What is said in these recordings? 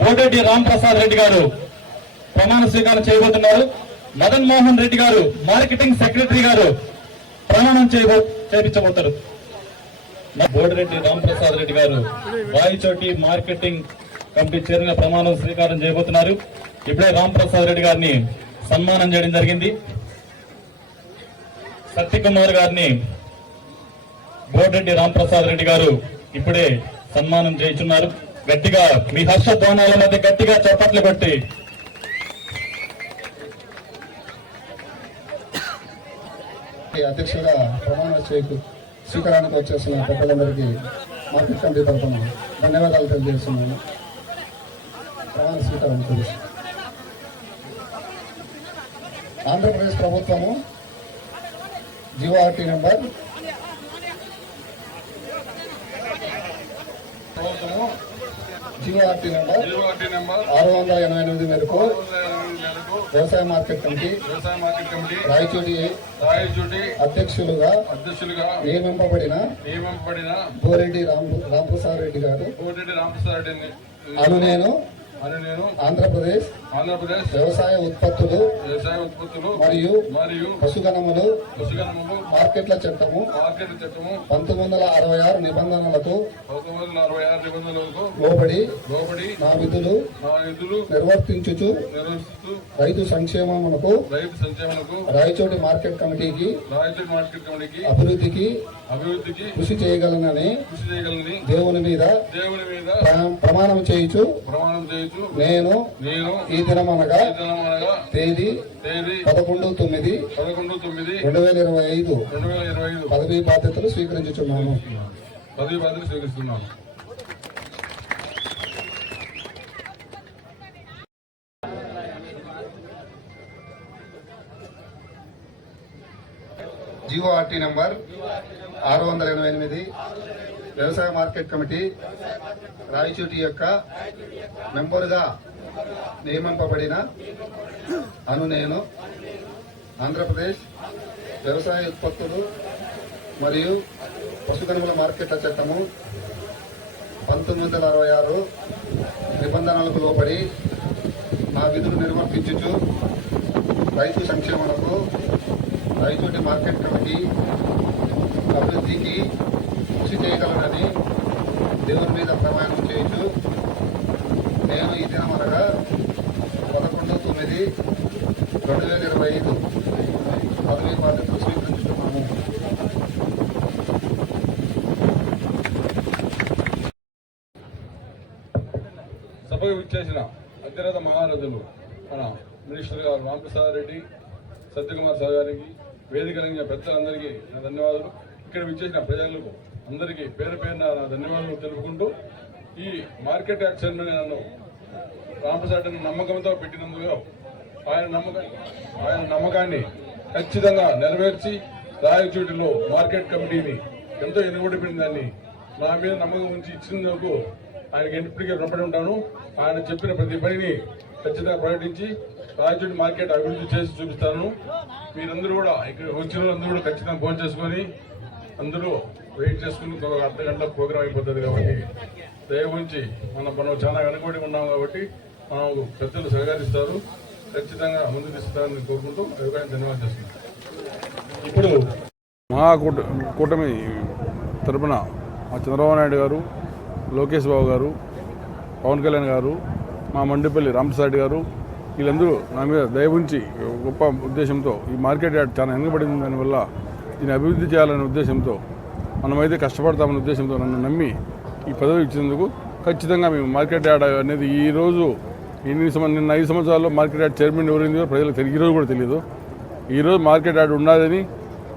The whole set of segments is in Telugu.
కోటెడ్డి రామ్ ప్రసాద్ రెడ్డి గారు ప్రమాణ స్వీకారం చేయబోతున్నారు. మదన్ మోహన్ రెడ్డి గారు మార్కెటింగ్ సెక్రటరీ గారు ప్రమాణం చేయబో చేపించబోతారు. బోడిరెడ్డి రామ్ప్రసాద్ రెడ్డి గారు వాయుచోటి మార్కెటింగ్ కమిటీ చైర్మన్ ప్రమాణం స్వీకారం చేయబోతున్నారు. ఇప్పుడే రాంప్రసాద్ రెడ్డి గారిని సన్మానం చేయడం జరిగింది. సత్యకుమార్ గారిని బోడిరెడ్డి రాంప్రసాద్ రెడ్డి గారు ఇప్పుడే సన్మానం చేస్తున్నారు గట్టిగా మీ హర్షధ్వానాల మధ్య గట్టిగా చప్పట్లు కొట్టి. ఈ అధ్యక్షుడిగా ప్రమాణ చేయకు స్వీకారానికి వచ్చేసిన పెద్దలందరికీ మార్కెట్ కమిటీ తరఫున ధన్యవాదాలు తెలియజేస్తున్నాను. ప్రమాణ స్వీకారం తెలుసు ఆంధ్రప్రదేశ్ ప్రభుత్వము జీవోఆర్టీ నెంబర్. ప్రభుత్వము జీఓఆర్టీ నెంబర్ ఆరు వందల ఎనభై ఎనిమిది మేరకు వ్యవసాయ మార్కెట్ కమిటీ వ్యవసాయ మార్కెట్ కమిటీ రాయచోటి రాయచోటి అధ్యక్షులుగా అధ్యక్షులుగా నియమింపబడిన నియమింపబడిన బోరెడ్డి రామ్ రామప్రసాద్ రెడ్డి గారు. కోటిరెడ్డి రామప్రసాద్ రెడ్డిని అను నేను నేను ఆంధ్రప్రదేశ్ ఆంధ్రప్రదేశ్ వ్యవసాయ ఉత్పత్తులు వ్యవసాయ ఉత్పత్తులు మరియు మరియు పశుగణములు పశుగణములు మార్కెట్ల చట్టము మార్కెట్ చట్టము పంతొమ్మిది వందల అరవై ఆరు నిబంధనలకు పంతొమ్మిది వందల అరవై ఆరు నిబంధనలకు లోబడి లోబడి నా విధులు నా నిధులు నిర్వర్తించుచు నిర్వహిస్తూ రైతు సంక్షేమమునకు రైతు సంక్షేమలకు రాయచోటి మార్కెట్ కమిటీకి రాయచోటి మార్కెట్ కమిటీకి అభివృద్ధికి అభివృద్ధికి కృషి చేయగలనని కృషి చేయగలని దేవుని మీద దేవుని మీద ప్ర- ప్రమాణం చేయుచు ప్రమాణం చేయుచు నేను నేను ఈ దినమనగా తేదీ తేదీ పదకొండు తొమ్మిది పదకొండు తొమ్మిది రెండు వేల ఇరవై ఐదు రెండు వేల ఇరవై ఐదు పదవీ బాధ్యతలు స్వీకరించుచున్నాను. పదవి బాధ్యతలు స్వీకరిస్తున్నాను. జీఓఆర్టీ నంబర్ ఆరు వందల ఎనభై ఎనిమిది వ్యవసాయ మార్కెట్ కమిటీ రాయచూటి యొక్క మెంబరుగా నియమింపబడిన అను నేను ఆంధ్రప్రదేశ్ వ్యవసాయ ఉత్పత్తులు మరియు పశుగనుముల మార్కెట్ల చట్టము పంతొమ్మిది వందల అరవై ఆరు నిబంధనలకు లోబడి నా విధులు నిర్వర్తించుచు రైతు సంక్షేమలకు రైతుటి మార్కెట్ కమిటీ అభివృద్ధికి కృషి చేయగలనని దేవుని మీద ప్రమాణం చేయొచ్చు నేను ఈ దినం అనగా పదకొండు తొమ్మిది రెండు వేల ఇరవై ఐదు పదవి బాధ్యతలు స్వీకరించుకున్నాము. సభకు విచ్చేసిన అత్యరథ మహారథులు మన మినిస్టర్ గారు రామప్రసాద్ రెడ్డి సత్యకుమార్ సార్ గారికి వేదికలంగా పెద్దలందరికీ నా ధన్యవాదాలు. ఇక్కడ విచ్చేసిన ప్రజలకు అందరికీ పేరు పేరున ధన్యవాదాలు తెలుపుకుంటూ ఈ మార్కెట్ యాక్షన్ నన్ను రామప్రసాద్ నమ్మకంతో పెట్టినందుకు ఆయన నమ్మకం ఆయన నమ్మకాన్ని ఖచ్చితంగా నెరవేర్చి రాయచూటిలో మార్కెట్ కమిటీని ఎంతో ఎన్నుబడిపోయిన దాన్ని నా మీద నమ్మకం ఉంచి ఇచ్చినందుకు ఆయనకి ఎన్నిప్పటికీ రుణపడి ఉంటాను. ఆయన చెప్పిన ప్రతి పనిని ఖచ్చితంగా ప్రకటించి రాయచూటి మార్కెట్ అభివృద్ధి చేసి చూపిస్తాను. మీరందరూ కూడా ఇక్కడ వచ్చిన వాళ్ళందరూ కూడా ఖచ్చితంగా ఫోన్ చేసుకొని అందరూ వెయిట్ చేసుకుని ఒక అర్ధ గంట ప్రోగ్రామ్ అయిపోతుంది కాబట్టి దయవుంచి మనం మనం చాలా వెనకబడి ఉన్నాం కాబట్టి మనం పెద్దలు సహకరిస్తారు. ఖచ్చితంగా ముందుకు తీస్తారని కోరుకుంటూ అభిప్రాయం ధన్యవాదాలు చేస్తున్నాం. ఇప్పుడు మా కూట కూటమి తరపున మా చంద్రబాబు నాయుడు గారు లోకేష్ బాబు గారు పవన్ కళ్యాణ్ గారు మా మండిపల్లి రామసారెడ్డి గారు వీళ్ళందరూ నా మీద దయ ఉంచి గొప్ప ఉద్దేశంతో ఈ మార్కెట్ యార్డ్ చాలా వెనుకబడింది. దానివల్ల దీన్ని అభివృద్ధి చేయాలనే ఉద్దేశంతో మనమైతే కష్టపడతామనే ఉద్దేశంతో నన్ను నమ్మి ఈ పదవి ఇచ్చినందుకు ఖచ్చితంగా మేము మార్కెట్ యార్డ్ అనేది ఈ రోజు ఎన్ని సంవ- నిన్న ఐదు సంవత్సరాల్లో మార్కెట్ యార్డ్ చైర్మన్ ఎవరైందో ప్రజలకు తెలియదు రోజు కూడా తెలియదు. ఈరోజు మార్కెట్ యార్డ్ ఉన్నదని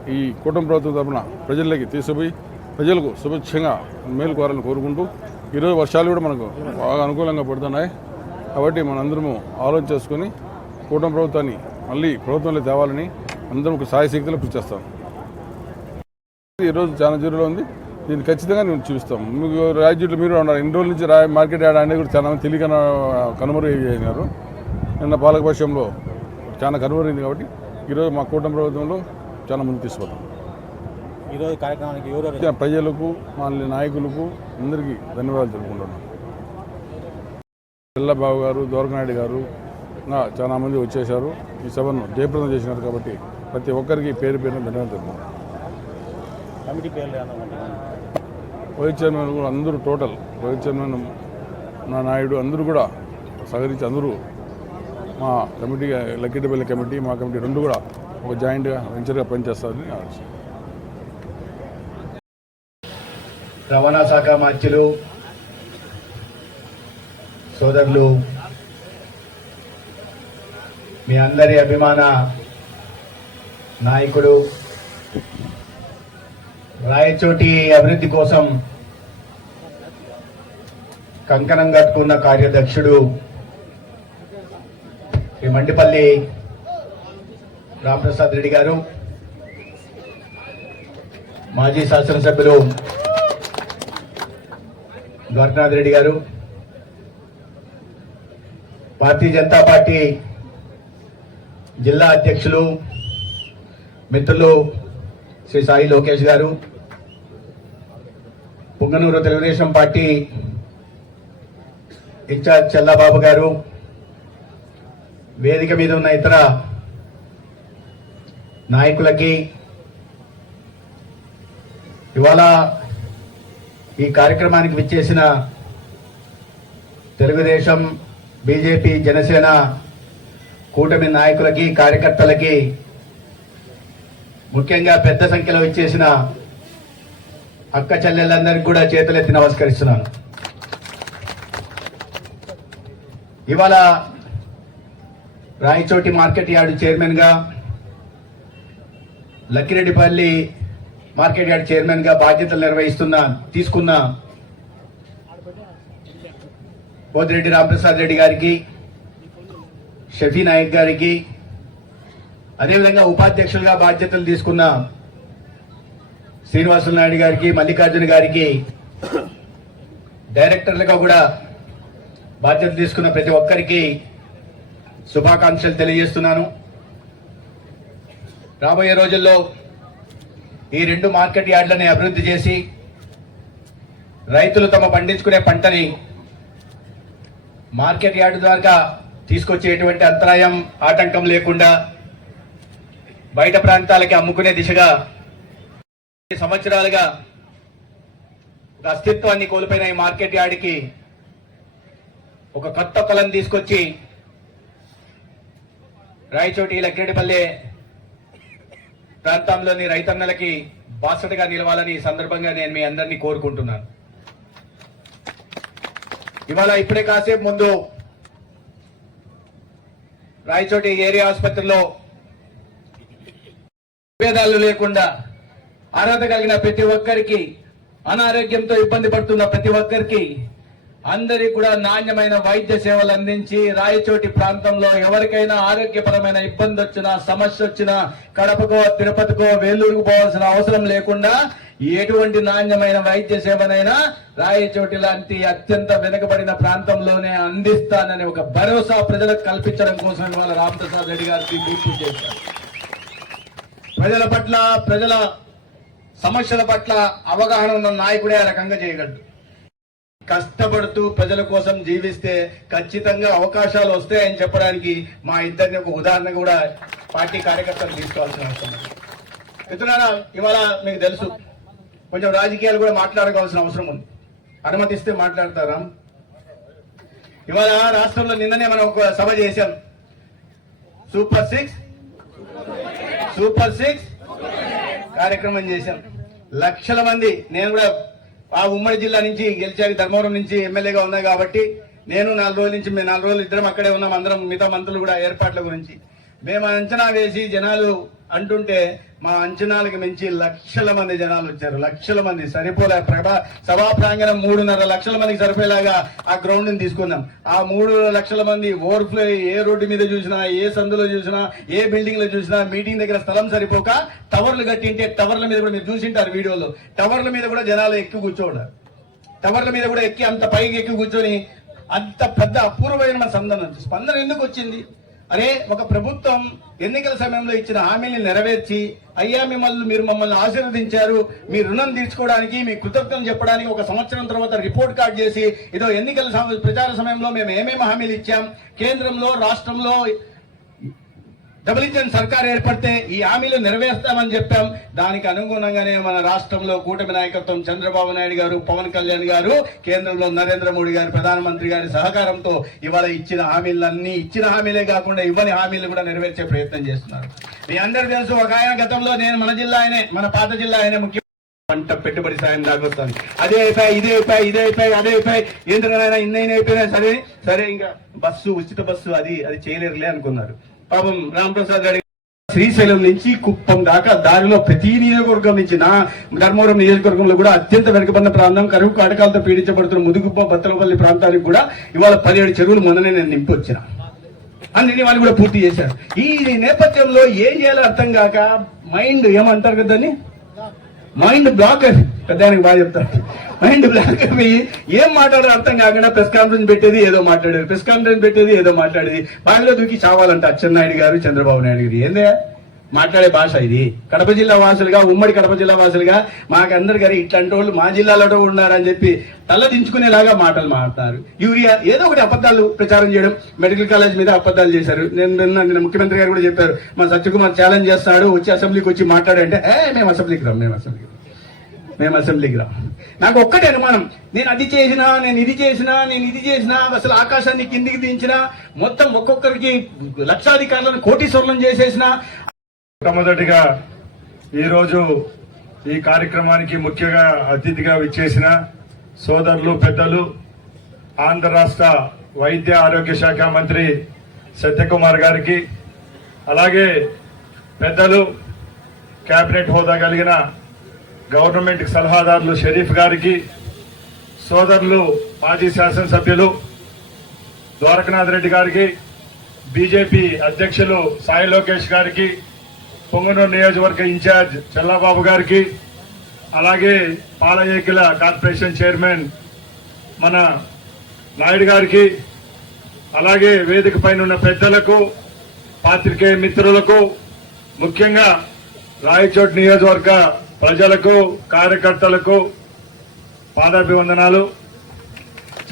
ఈ కుటుంబ ప్రభుత్వం తరఫున ప్రజలకి తీసుకుపోయి ప్రజలకు శుభేచ్ఛంగా మేలు కోరాలని కోరుకుంటూ ఈరోజు వర్షాలు కూడా మనకు బాగా అనుకూలంగా పడుతున్నాయి. కాబట్టి మనందరము ఆలోచన చేసుకొని కూటమి ప్రభుత్వాన్ని మళ్ళీ ప్రభుత్వంలో తేవాలని అందరం ఒక సాయశక్తిలో కృషి చేస్తాం. ఈరోజు చాలా జీరోలో ఉంది. దీన్ని ఖచ్చితంగా మేము చూపిస్తాం మీకు రాజ్యంలో మీరు ఉన్నారు. ఎన్ని రోజుల నుంచి రా మార్కెట్ యార్డ్ అనేది కూడా చాలా మంది తెలియక కనుమరుగైనారు నిన్న పాలకపక్షంలో చాలా కనుమరుగైంది కాబట్టి ఈరోజు మా కూటమి ప్రభుత్వంలో చాలా ముందు తీసుకుపోతాం. ఈరోజు కార్యక్రమానికి ఎవరు ప్రజలకు వాళ్ళ నాయకులకు అందరికీ ధన్యవాదాలు తెలుపుకుంటున్నాను పిల్లబాబు గారు దోరకనాయుడు గారు ఇంకా చాలా మంది వచ్చేశారు. ఈ సభను జయప్రదం చేసినారు కాబట్టి ప్రతి ఒక్కరికి పేరు పేరున ధన్యవాదాలు కమిటీ పేర్లు ఏమన్నా వైస్ చైర్మన్ కూడా అందరూ టోటల్. వైస్ చైర్మన్ నా నాయుడు అందరూ కూడా సహకరించి అందరూ మా కమిటీ లక్కిటిపల్లి కమిటీ మా కమిటీ రెండు కూడా ఒక జాయింట్గా వెంచర్గా పనిచేస్తారని ఆలోచన. రవాణా శాఖ మార్చులు సోదరులు మీ అందరి అభిమాన నాయకుడు రాయచోటి అభివృద్ధి కోసం కంకణం కట్టుకున్న కార్యదక్షుడు శ్రీ మండిపల్లి రామప్రసాద్ రెడ్డి గారు మాజీ శాసనసభ్యులు ద్వారకనాథ్ రెడ్డి గారు భారతీయ జనతా పార్టీ జిల్లా అధ్యక్షులు మిత్రులు శ్రీ సాయి లోకేష్ గారు పుంగనూరు తెలుగుదేశం పార్టీ ఇన్ఛార్జ్ చల్లబాబు గారు వేదిక మీద ఉన్న ఇతర నాయకులకి ఇవాళ ఈ కార్యక్రమానికి విచ్చేసిన తెలుగుదేశం బీజేపీ జనసేన కూటమి నాయకులకి కార్యకర్తలకి ముఖ్యంగా పెద్ద సంఖ్యలో ఇచ్చేసిన అక్క చెల్లెళ్ళందరికీ కూడా చేతులెత్తి నమస్కరిస్తున్నాను. ఇవాళ రాయచోటి మార్కెట్ యార్డు చైర్మన్గా లక్కిరెడ్డిపల్లి మార్కెట్ యార్డ్ చైర్మన్గా బాధ్యతలు నిర్వహిస్తున్న తీసుకున్న పోతిరెడ్డి రామప్రసాద్ రెడ్డి గారికి షఫీ నాయక్ గారికి అదేవిధంగా ఉపాధ్యక్షులుగా బాధ్యతలు తీసుకున్న శ్రీనివాసులు నాయుడు గారికి మల్లికార్జున గారికి డైరెక్టర్లుగా కూడా బాధ్యత తీసుకున్న ప్రతి ఒక్కరికి శుభాకాంక్షలు తెలియజేస్తున్నాను. రాబోయే రోజుల్లో ఈ రెండు మార్కెట్ యార్డులని అభివృద్ధి చేసి రైతులు తమ పండించుకునే పంటని మార్కెట్ యార్డు ద్వారా తీసుకొచ్చేటువంటి అంతరాయం ఆటంకం లేకుండా బయట ప్రాంతాలకి అమ్ముకునే దిశగా సంవత్సరాలుగా ఒక అస్తిత్వాన్ని కోల్పోయిన ఈ మార్కెట్ యార్డ్కి ఒక కొత్త కొలం తీసుకొచ్చి రాయచోటి లక్కిరెడ్డిపల్లె ప్రాంతంలోని రైతన్నలకి బాసటగా నిలవాలని సందర్భంగా నేను మీ అందరినీ కోరుకుంటున్నాను. ఇవాళ ఇప్పుడే కాసేపు ముందు రాయచోటి ఏరియా ఆసుపత్రిలో విభేదాలు లేకుండా అర్హత కలిగిన ప్రతి ఒక్కరికి అనారోగ్యంతో ఇబ్బంది పడుతున్న ప్రతి ఒక్కరికి అందరి కూడా నాణ్యమైన వైద్య సేవలు అందించి రాయచోటి ప్రాంతంలో ఎవరికైనా ఆరోగ్యపరమైన ఇబ్బంది వచ్చినా సమస్య వచ్చినా కడపకో తిరుపతికో వేలూరుకు పోవాల్సిన అవసరం లేకుండా ఎటువంటి నాణ్యమైన వైద్య సేవనైనా రాయచోటి లాంటి అత్యంత వెనుకబడిన ప్రాంతంలోనే అందిస్తానని ఒక భరోసా ప్రజలకు కల్పించడం కోసం ఇవాళ రామప్రసాద్ రెడ్డి గారికి పూర్తి చేశారు. ప్రజల పట్ల ప్రజల సమస్యల పట్ల అవగాహన ఉన్న నాయకుడే ఆ రకంగా చేయగలడు. కష్టపడుతూ ప్రజల కోసం జీవిస్తే ఖచ్చితంగా అవకాశాలు వస్తాయని చెప్పడానికి మా ఇద్దరిని ఒక ఉదాహరణ కూడా పార్టీ కార్యకర్తలు తీసుకోవాల్సిన అవసరం మిత్రులారా ఇవాళ మీకు తెలుసు కొంచెం రాజకీయాలు కూడా మాట్లాడుకోవాల్సిన అవసరం ఉంది. అనుమతిస్తే మాట్లాడతారా? ఇవాళ రాష్ట్రంలో నిన్ననే మనం ఒక సభ చేశాం. Super six? Super six? కార్యక్రమం చేశాం. లక్షల మంది. నేను కూడా ఆ ఉమ్మడి జిల్లా నుంచి గెలిచాక ధర్మవరం నుంచి ఎమ్మెల్యేగా ఉన్నా కాబట్టి నేను నాలుగు రోజుల నుంచి మేము నాలుగు రోజులు ఇద్దరం అక్కడే ఉన్నాం. అందరం మిగతా మంత్రులు కూడా ఏర్పాట్ల గురించి. మేము అంచనా వేసి జనాలు అంటుంటే మా అంచనాలకు మించి లక్షల మంది జనాలు వచ్చారు. లక్షల మంది. సరిపోలే. ప్రభా సభా ప్రాంగణం మూడున్నర లక్షల మందికి సరిపోయేలాగా ఆ గ్రౌండ్ని తీసుకున్నాం ఆ మూడు లక్షల మంది ఓవర్ఫ్లో ఏ రోడ్డు మీద చూసినా ఏ సందులో చూసినా ఏ బిల్డింగ్లో చూసినా మీటింగ్ దగ్గర స్థలం సరిపోక టవర్లు కట్టింటే టవర్ల మీద కూడా మీరు చూసింటారు వీడియోలో. టవర్ల మీద కూడా జనాలు ఎక్కువ కూర్చోడారు టవర్ల మీద కూడా ఎక్కి అంత పైకి ఎక్కి కూర్చొని అంత పెద్ద అపూర్వమైన సందనం స్పందన ఎందుకు వచ్చింది? అరే ఒక ప్రభుత్వం ఎన్నికల సమయంలో ఇచ్చిన హామీని నెరవేర్చి అయ్యా మిమ్మల్ని మీరు మమ్మల్ని ఆశీర్వదించారు. మీ రుణం తీర్చుకోవడానికి మీ కృతజ్ఞతలు చెప్పడానికి ఒక సంవత్సరం తర్వాత రిపోర్ట్ కార్డ్ చేసి ఏదో ఎన్నికల ప్రచార సమయంలో మేము ఏమేమి హామీలు ఇచ్చాం? కేంద్రంలో రాష్ట్రంలో డబుల్ ఇంజన్ సర్కార్ ఏర్పడితే ఈ హామీలు నెరవేర్స్తామని చెప్పాం. దానికి అనుగుణంగానే మన రాష్ట్రంలో కూటమి నాయకత్వం చంద్రబాబు నాయుడు గారు పవన్ కళ్యాణ్ గారు కేంద్రంలో నరేంద్ర మోడీ గారు ప్రధానమంత్రి గారి సహకారంతో ఇవాళ ఇచ్చిన హామీలన్నీ ఇచ్చిన హామీలే కాకుండా ఇవ్వని హామీలు కూడా నెరవేర్చే ప్రయత్నం చేస్తున్నారు. మీ అందరు తెలుసు ఒక ఆయన గతంలో నేను మన జిల్లా ఆయనే మన పాత జిల్లా ఆయనే ముఖ్య పంట పెట్టుబడి సాయం దాకొస్తాను అదే అయిపోయి ఇదే అయిపోయి ఇదే అయిపోయి అదే అయిపోయి ఏంటనైనా ఇన్నైనా అయిపోయినా సరే సరే ఇంకా బస్సు ఉచిత బస్సు అది అది చేయలేరులే అనుకున్నారు. పాపం రామప్రసాద్ గారి శ్రీశైలం నుంచి కుప్పం దాకా దారిలో ప్రతి నియోజకవర్గం నుంచి నా ధర్మవరం నియోజకవర్గంలో కూడా అత్యంత వెనుకబడిన ప్రాంతం. కరువు కాటకాలతో పీడించబడుతున్న ముదుగుప్ప బత్తలపల్లి ప్రాంతానికి కూడా ఇవాళ పదిహేడు చెరువులు మొన్ననే నేను నింపి వచ్చిన వాళ్ళు కూడా పూర్తి చేశారు. ఈ నేపథ్యంలో ఏం చేయాలో అర్థం కాక మైండ్ ఏమంటారు కదా మైండ్ బ్లాక్ అని పెద్దానికి బాగా చెప్తారు. మైండ్ బ్లాక్ అయిపోయి ఏం మాట్లాడారు అర్థం కాకుండా ప్రెస్ కాన్ఫరెన్స్ పెట్టేది ఏదో మాట్లాడేది. ప్రెస్ కాన్ఫరెన్స్ పెట్టేది ఏదో మాట్లాడేది. బావిలో దూకి చావాలంట అచ్చెన్నాయుడు గారు చంద్రబాబు నాయుడు గారు. ఏందే? మాట్లాడే భాష ఇది. కడప జిల్లా వాసులుగా ఉమ్మడి కడప జిల్లా వాసులుగా మాకందరు గారి ఇట్లాంటి వాళ్ళు మా జిల్లాలో ఉన్నారని చెప్పి తల దించుకునేలాగా మాటలు మాట్లాడతారు. యూరియా ఏదో ఒకటి అబద్ధాలు ప్రచారం చేయడం మెడికల్ కాలేజ్ మీద అబద్ధాలు చేశారు. నేను నిన్న నిన్న ముఖ్యమంత్రి గారు కూడా చెప్పారు మా సత్యకుమార్ ఛాలెంజ్ చేస్తాడు వచ్చి అసెంబ్లీకి వచ్చి మాట్లాడంటే ఏ మేము అసెంబ్లీకి రాం మేము అసెంబ్లీకి మేము అసెంబ్లీకి రా. నాకు ఒక్కటే అనుమానం. నేను అది చేసినా నేను ఇది చేసినా నేను ఇది చేసినా అసలు ఆకాశాన్ని కిందికి దించినా మొత్తం ఒక్కొక్కరికి లక్షాధికారులను కోటీశ్వరులను చేసేసిన. మొట్టమొదటిగా ఈరోజు ఈ కార్యక్రమానికి ముఖ్యంగా అతిథిగా విచ్చేసిన సోదరులు పెద్దలు ఆంధ్ర రాష్ట్ర వైద్య ఆరోగ్య శాఖ మంత్రి సత్యకుమార్ గారికి అలాగే పెద్దలు కేబినెట్ హోదా కలిగిన గవర్నమెంట్ సలహాదారులు షరీఫ్ గారికి సోదరులు మాజీ శాసనసభ్యులు ద్వారకనాథ్ రెడ్డి గారికి బీజేపీ అధ్యక్షులు సాయి లోకేష్ గారికి పొంగనూరు నియోజకవర్గ ఇన్ఛార్జ్ చల్లాబాబు గారికి అలాగే పాలయేకిల కార్పొరేషన్ చైర్మన్ మన నాయుడు గారికి అలాగే వేదిక పైన ఉన్న పెద్దలకు పాత్రికేయ మిత్రులకు ముఖ్యంగా రాయచోట్ నియోజకవర్గ ప్రజలకు కార్యకర్తలకు పాదాభివందనాలు.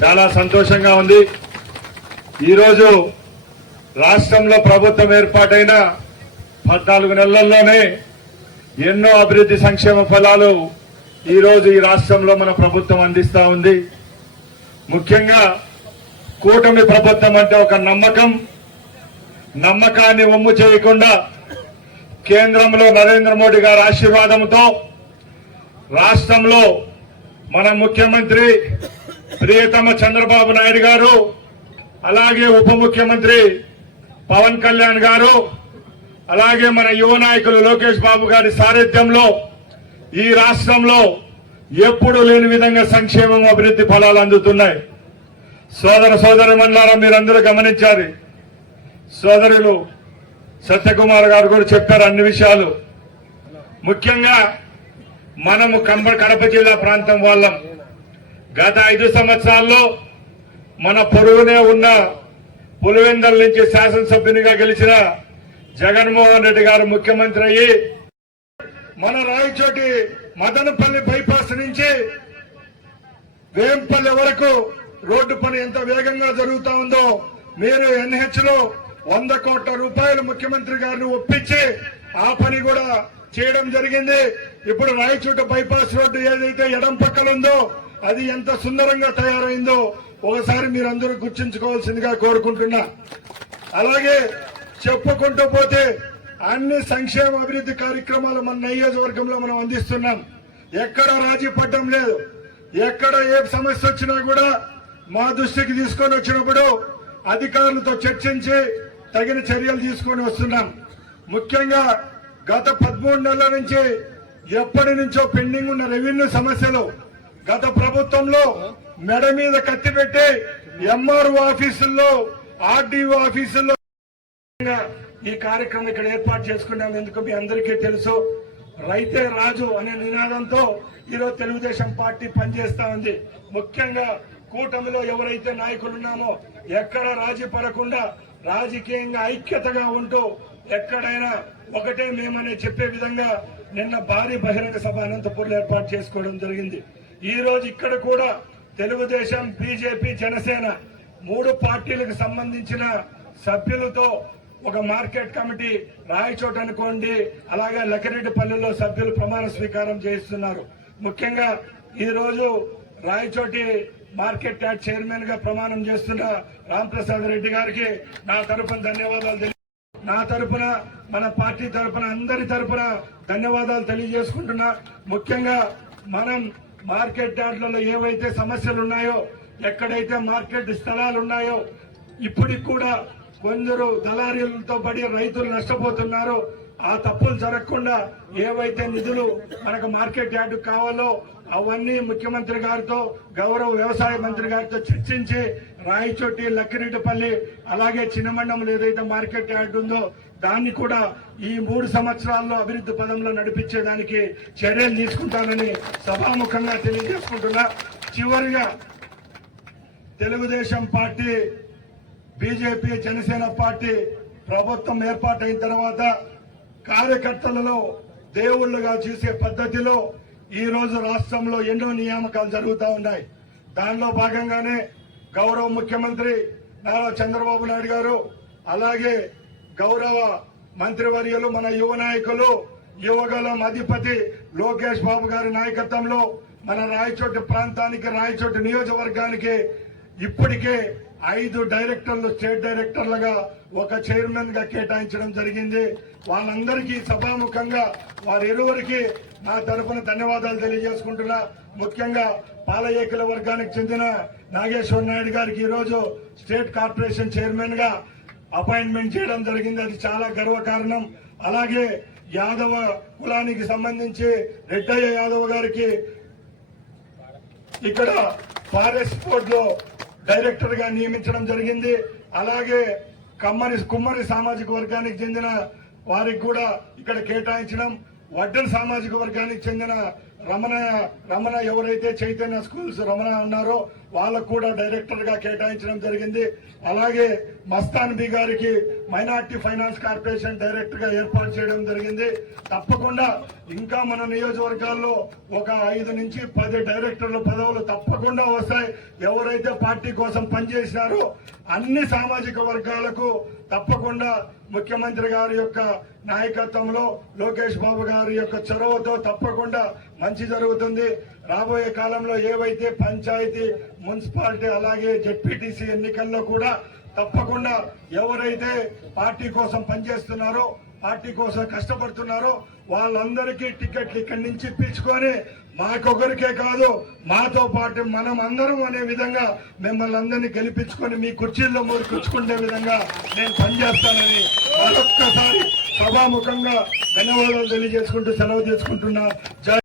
చాలా సంతోషంగా ఉంది. ఈరోజు రాష్ట్రంలో ప్రభుత్వం ఏర్పాటైన పద్నాలుగు నెలల్లోనే ఎన్నో అభివృద్ధి సంక్షేమ ఫలాలు ఈరోజు ఈ రాష్ట్రంలో మన ప్రభుత్వం అందిస్తా ఉంది. ముఖ్యంగా కూటమి ప్రభుత్వం అంటే ఒక నమ్మకం. నమ్మకాన్ని ఒమ్ము చేయకుండా కేంద్రంలో నరేంద్ర మోడీ గారి ఆశీర్వాదంతో రాష్ట్రంలో మన ముఖ్యమంత్రి ప్రియతమ చంద్రబాబు నాయుడు గారు అలాగే ఉప ముఖ్యమంత్రి పవన్ కళ్యాణ్ గారు అలాగే మన యువ నాయకులు లోకేష్ బాబు గారి సారథ్యంలో ఈ రాష్ట్రంలో ఎప్పుడు లేని విధంగా సంక్షేమం అభివృద్ధి ఫలాలు అందుతున్నాయి. సోదర సోదరి మండలారా మీరందరూ గమనించారు సోదరులు సత్యకుమార్ గారు కూడా చెప్పారు అన్ని విషయాలు. ముఖ్యంగా మనము కంబ కడప జిల్లా ప్రాంతం వాళ్ళం. గత ఐదు సంవత్సరాల్లో మన పొరుగునే ఉన్న పులివెందల నుంచి శాసనసభ్యునిగా గెలిచిన జగన్మోహన్ రెడ్డి గారు ముఖ్యమంత్రి అయ్యి మన రాయచోటి మదనపల్లి బైపాస్ నుంచి వేంపల్లి వరకు రోడ్డు పని ఎంత వేగంగా జరుగుతా ఉందో మీరు ఎన్హెచ్లో వంద కోట్ల రూపాయలు ముఖ్యమంత్రి గారిని ఒప్పించి ఆ పని కూడా చేయడం జరిగింది. ఇప్పుడు రాయచూట బైపాస్ రోడ్డు ఏదైతే ఎడం పక్కలుందో ఉందో అది ఎంత సుందరంగా తయారైందో ఒకసారి మీరందరూ గుర్తుంచుకోవాల్సిందిగా కోరుకుంటున్నా. అలాగే చెప్పుకుంటూ పోతే అన్ని సంక్షేమ అభివృద్ధి కార్యక్రమాలు మన నియోజకవర్గంలో మనం అందిస్తున్నాం. ఎక్కడ రాజీ పడ్డం లేదు. ఎక్కడ ఏ సమస్య వచ్చినా కూడా మా దృష్టికి తీసుకొని వచ్చినప్పుడు అధికారులతో చర్చించి తగిన చర్యలు తీసుకొని వస్తున్నాం. ముఖ్యంగా గత పదమూడు నెలల నుంచి ఎప్పటి నుంచో పెండింగ్ ఉన్న రెవెన్యూ సమస్యలు గత ప్రభుత్వంలో మెడ మీద కత్తి పెట్టి ఎంఆర్ఓ ఆఫీసుల్లో ఆర్డీఓ ఆఫీసుల్లో ఈ కార్యక్రమం ఇక్కడ ఏర్పాటు చేసుకున్నాం. ఎందుకు మీ అందరికీ తెలుసు రైతే రాజు అనే నినాదంతో ఈరోజు తెలుగుదేశం పార్టీ పనిచేస్తా ఉంది. ముఖ్యంగా కూటమిలో ఎవరైతే నాయకులు ఉన్నామో ఎక్కడ రాజీ పడకుండా రాజకీయంగా ఐక్యతగా ఉంటూ ఎక్కడైనా ఒకటే మేమనే చెప్పే విధంగా నిన్న భారీ బహిరంగ సభ అనంతపూర్లో ఏర్పాటు చేసుకోవడం జరిగింది. ఈ రోజు ఇక్కడ కూడా తెలుగుదేశం బీజేపీ జనసేన మూడు పార్టీలకు సంబంధించిన సభ్యులతో ఒక మార్కెట్ కమిటీ రాయచోట అనుకోండి అలాగే లకిరెడ్డిపల్లిలో సభ్యులు ప్రమాణ స్వీకారం చేయిస్తున్నారు. ముఖ్యంగా ఈ రోజు రాయచోటి మార్కెట్ యార్డ్ చైర్మన్గా ప్రమాణం చేస్తున్న రాంప్రసాద్ రెడ్డి గారికి నా తరపున ధన్యవాదాలు తెలియ నా తరపున మన పార్టీ తరపున అందరి తరపున ధన్యవాదాలు తెలియజేసుకుంటున్నా. ముఖ్యంగా మనం మార్కెట్ యార్డ్లలో ఏవైతే సమస్యలు ఉన్నాయో ఎక్కడైతే మార్కెట్ స్థలాలు ఉన్నాయో ఇప్పటికి కూడా కొందరు దళారీలతో పడి రైతులు నష్టపోతున్నారు. ఆ తప్పులు జరగకుండా ఏవైతే నిధులు మనకు మార్కెట్ యార్డు కావాలో అవన్నీ ముఖ్యమంత్రి గారితో గౌరవ వ్యవసాయ మంత్రి గారితో చర్చించి రాయచోటి లక్కిరెడ్డిపల్లి అలాగే చిన్నమండంలో ఏదైతే మార్కెట్ యార్డు ఉందో దాన్ని కూడా ఈ మూడు సంవత్సరాల్లో అభివృద్ధి పదంలో నడిపించేదానికి చర్యలు తీసుకుంటానని సభాముఖంగా తెలియజేసుకుంటున్నా. చివరిగా Telugu Desam party BJP Janasena party ప్రభుత్వం ఏర్పాటైన తర్వాత కార్యకర్తలలో దేవుళ్ళుగా చూసే పద్ధతిలో ఈ రోజు రాష్ట్రంలో ఎన్నో నియామకాలు జరుగుతూ ఉన్నాయి. దానిలో భాగంగానే గౌరవ ముఖ్యమంత్రి నారా చంద్రబాబు నాయుడు గారు అలాగే గౌరవ మంత్రివర్యులు మన యువ నాయకులు యువగలం అధిపతి లోకేష్ బాబు గారి నాయకత్వంలో మన రాయచోటి ప్రాంతానికి రాయచోటి నియోజకవర్గానికి ఇప్పటికే ఐదు డైరెక్టర్లు స్టేట్ డైరెక్టర్లుగా ఒక చైర్మన్గా కేటాయించడం జరిగింది. వాళ్ళందరికీ సభాముఖంగా వారిరువురికి నా తరఫున ధన్యవాదాలు తెలియజేసుకుంటున్నా. ముఖ్యంగా పాలయేకుల వర్గానికి చెందిన నాగేశ్వర నాయుడు గారికి ఈరోజు స్టేట్ కార్పొరేషన్ చైర్మన్గా అపాయింట్మెంట్ చేయడం జరిగింది. అది చాలా గర్వకారణం అలాగే యాదవ కులానికి సంబంధించి రెడ్డయ్య యాదవ్ గారికి ఇక్కడ ఫారెస్ట్ బోర్డ్లో డైరెక్టర్గా నియమించడం జరిగింది. అలాగే కమ్మరి కుమ్మరి సామాజిక వర్గానికి చెందిన వారికి కూడా ఇక్కడ కేటాయించడం. వడ్డల సామాజిక వర్గానికి చెందిన రమణ రమణ ఎవరైతే చైతన్య స్కూల్స్ రమణ అన్నారో వాళ్ళకు కూడా డైరెక్టర్గా కేటాయించడం జరిగింది. అలాగే మస్తాన్ బి గారికి మైనార్టీ ఫైనాన్స్ కార్పొరేషన్ డైరెక్టర్గా ఏర్పాటు చేయడం జరిగింది. తప్పకుండా ఇంకా మన నియోజకవర్గాల్లో ఒక ఐదు నుంచి పది డైరెక్టర్ల పదవులు తప్పకుండా వస్తాయి. ఎవరైతే పార్టీ కోసం పనిచేసినారో అన్ని సామాజిక వర్గాలకు తప్పకుండా ముఖ్యమంత్రి గారి యొక్క నాయకత్వంలో లోకేష్ బాబు గారి యొక్క చొరవతో తప్పకుండా మంచి జరుగుతుంది. రాబోయే కాలంలో ఏవైతే పంచాయతీ మున్సిపాలిటీ అలాగే జెడ్పీటీసీ ఎన్నికల్లో కూడా తప్పకుండా ఎవరైతే పార్టీ కోసం పనిచేస్తున్నారో పార్టీ కోసం కష్టపడుతున్నారో వాళ్ళందరికీ టికెట్లు ఇక్కడి నుంచి ఇప్పించుకొని మాకొకరికే కాదు మాతో పాటు మనం అందరం అనే విధంగా మిమ్మల్ని అందరినీ గెలిపించుకొని మీ కుర్చీల్లో మూడు కూర్చుకునే విధంగా నేను పనిచేస్తానని మరొక్కసారి సభాముఖంగా ధన్యవాదాలు తెలియజేసుకుంటూ సెలవు తీసుకుంటున్నా. జై